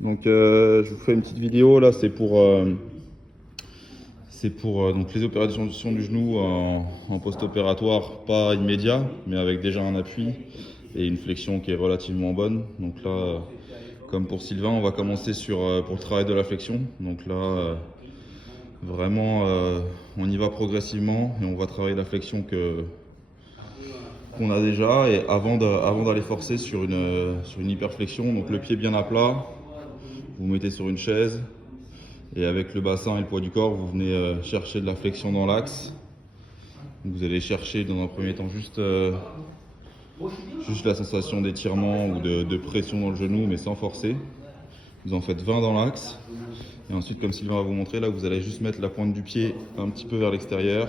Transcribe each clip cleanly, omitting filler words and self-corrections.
Donc je vous fais une petite vidéo là, c'est pour donc les opérations du genou en post-opératoire, pas immédiat, mais avec déjà un appui et une flexion qui est relativement bonne. Donc là, comme pour Sylvain, on va commencer pour le travail de la flexion. Donc là, vraiment, on y va progressivement et on va travailler la flexion qu'on a déjà, et avant d'aller forcer sur une hyperflexion. Donc le pied bien à plat, vous mettez sur une chaise et avec le bassin et le poids du corps, vous venez chercher de la flexion dans l'axe. Vous allez chercher dans un premier temps juste la sensation d'étirement ou de pression dans le genou, mais sans forcer. Vous en faites 20 dans l'axe. Et ensuite, comme Sylvain va vous montrer, là, vous allez juste mettre la pointe du pied un petit peu vers l'extérieur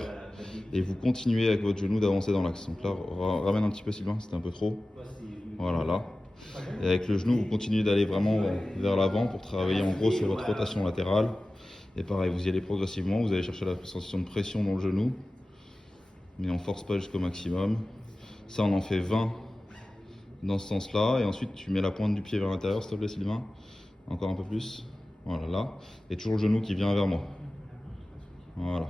et vous continuez avec votre genou d'avancer dans l'axe. Donc là, ramène un petit peu Sylvain, c'était un peu trop. Voilà, là. Et avec le genou, vous continuez d'aller vraiment vers l'avant pour travailler en gros sur votre rotation latérale. Et pareil, vous y allez progressivement, vous allez chercher la sensation de pression dans le genou, mais on ne force pas jusqu'au maximum. Ça, on en fait 20 dans ce sens-là. Et ensuite, tu mets la pointe du pied vers l'intérieur, s'il te plaît Sylvain. Encore un peu plus. Voilà, là. Et toujours le genou qui vient vers moi. Voilà.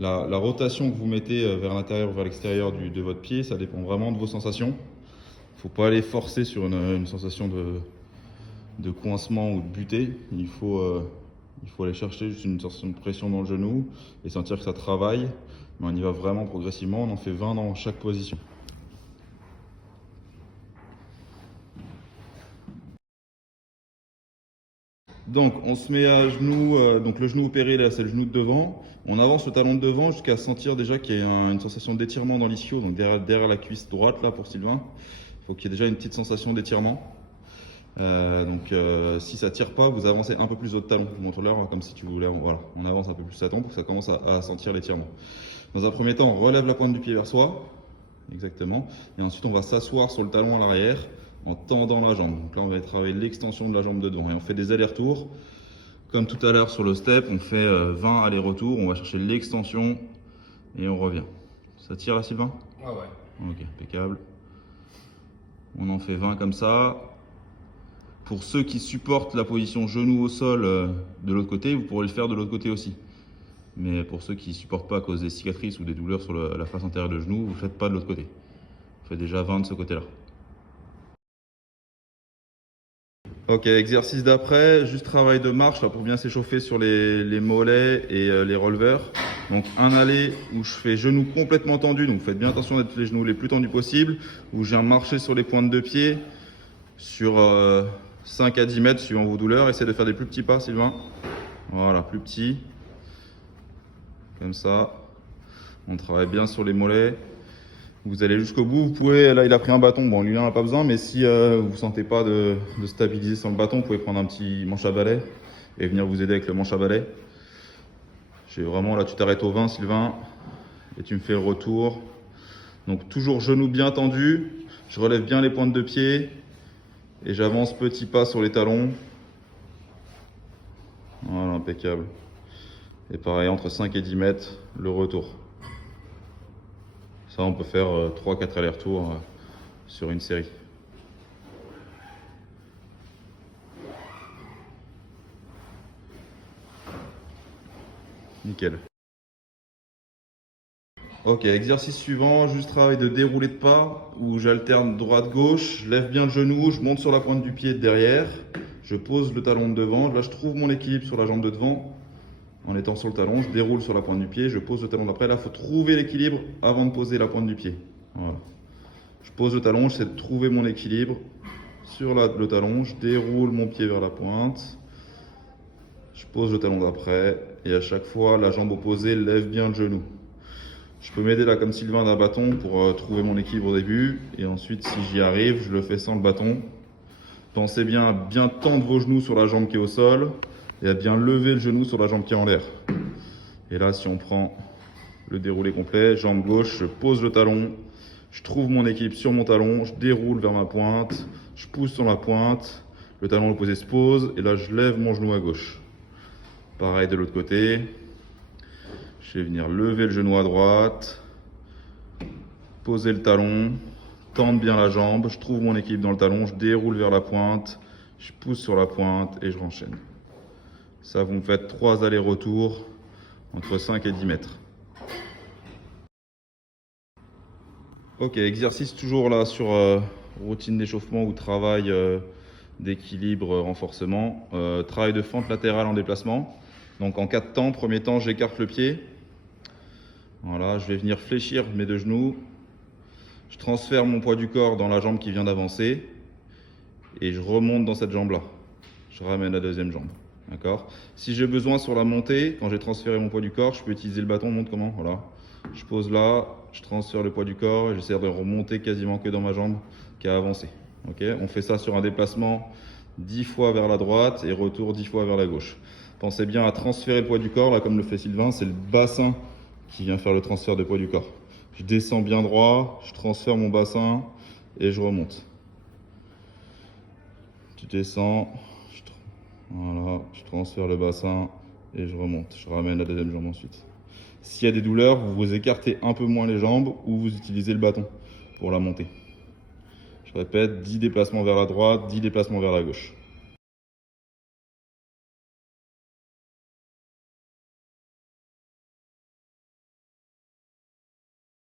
La rotation que vous mettez vers l'intérieur ou vers l'extérieur de votre pied, ça dépend vraiment de vos sensations. Il ne faut pas aller forcer sur une sensation de coincement ou de buter. Il faut aller chercher juste une sensation de pression dans le genou et sentir que ça travaille. Mais on y va vraiment progressivement. On en fait 20 dans chaque position. Donc on se met à genoux, donc le genou opéré là c'est le genou de devant. On avance le talon de devant jusqu'à sentir déjà qu'il y a une sensation d'étirement dans l'ischio, donc derrière la cuisse droite là pour Sylvain. Il faut qu'il y ait déjà une petite sensation d'étirement. Si ça tire pas, vous avancez un peu plus votre talon. Montre-leur comme si tu voulais, voilà, on avance un peu plus sa tombe pour que ça commence à sentir l'étirement. Dans un premier temps, on relève la pointe du pied vers soi, exactement, et ensuite on va s'asseoir sur le talon à l'arrière en tendant la jambe. Donc là, on va travailler l'extension de la jambe de devant. Et on fait des allers-retours. Comme tout à l'heure sur le step, on fait 20 allers-retours. On va chercher l'extension et on revient. Ça tire là, Sylvain? Ouais, ouais. Ok, impeccable. On en fait 20 comme ça. Pour ceux qui supportent la position genou au sol de l'autre côté, vous pourrez le faire de l'autre côté aussi. Mais pour ceux qui ne supportent pas à cause des cicatrices ou des douleurs sur la face antérieure de genou, vous ne le faites pas de l'autre côté. On fait déjà 20 de ce côté-là. Ok, exercice d'après, juste travail de marche là, pour bien s'échauffer sur les mollets et les releveurs. Donc un aller où je fais genoux complètement tendus, donc faites bien attention d'être les genoux les plus tendus possible, où j'ai un marché sur les pointes de pied sur 5 à 10 mètres suivant vos douleurs. Essayez de faire des plus petits pas Sylvain. Voilà, plus petits. Comme ça. On travaille bien sur les mollets. Vous allez jusqu'au bout, vous pouvez, là il a pris un bâton, bon lui il n'en a pas besoin, mais si vous ne sentez pas de stabiliser sur le bâton, vous pouvez prendre un petit manche à balai et venir vous aider avec le manche à balai. J'ai vraiment, là tu t'arrêtes au 20 Sylvain, et tu me fais le retour. Donc toujours genoux bien tendus, je relève bien les pointes de pied, et j'avance petit pas sur les talons. Voilà, impeccable. Et pareil, entre 5 et 10 mètres, le retour. Ça, on peut faire 3-4 allers-retours sur une série. Nickel. Ok, exercice suivant, juste travail de déroulé de pas, où j'alterne droite-gauche, je lève bien le genou, je monte sur la pointe du pied de derrière, je pose le talon de devant, là je trouve mon équilibre sur la jambe de devant, en étant sur le talon, je déroule sur la pointe du pied, je pose le talon d'après. Là, il faut trouver l'équilibre avant de poser la pointe du pied. Voilà. Je pose le talon, j'essaie de trouver mon équilibre sur le talon, je déroule mon pied vers la pointe, je pose le talon d'après, et à chaque fois, la jambe opposée lève bien le genou. Je peux m'aider là comme Sylvain d'un bâton pour trouver mon équilibre au début, et ensuite, si j'y arrive, je le fais sans le bâton. Pensez bien à bien tendre vos genoux sur la jambe qui est au sol, et à bien lever le genou sur la jambe qui est en l'air. Et là, si on prend le déroulé complet, jambe gauche, je pose le talon, je trouve mon équilibre sur mon talon, je déroule vers ma pointe, je pousse sur la pointe, le talon opposé se pose, et là je lève mon genou à gauche. Pareil de l'autre côté, je vais venir lever le genou à droite, poser le talon, tendre bien la jambe, je trouve mon équilibre dans le talon, je déroule vers la pointe, je pousse sur la pointe et je renchaîne. Ça, vous me faites 3 allers-retours entre 5 et 10 mètres. Ok, exercice toujours là sur routine d'échauffement ou travail d'équilibre, renforcement. Travail de fente latérale en déplacement. Donc en 4 temps, premier temps, j'écarte le pied. Voilà, je vais venir fléchir mes 2 genoux. Je transfère mon poids du corps dans la jambe qui vient d'avancer. Et je remonte dans cette jambe-là. Je ramène la deuxième jambe. D'accord? Si j'ai besoin sur la montée, quand j'ai transféré mon poids du corps, je peux utiliser le bâton. Monte comment? Voilà. Je pose là, je transfère le poids du corps et j'essaie de remonter quasiment que dans ma jambe qui a avancé. Ok? On fait ça sur un déplacement 10 fois vers la droite et retour 10 fois vers la gauche. Pensez bien à transférer le poids du corps, là comme le fait Sylvain, c'est le bassin qui vient faire le transfert de poids du corps. Je descends bien droit, je transfère mon bassin et je remonte. Je descends, voilà, je transfère le bassin et je remonte. Je ramène la deuxième jambe ensuite. S'il y a des douleurs, vous vous écartez un peu moins les jambes ou vous utilisez le bâton pour la montée. Je répète, 10 déplacements vers la droite, 10 déplacements vers la gauche.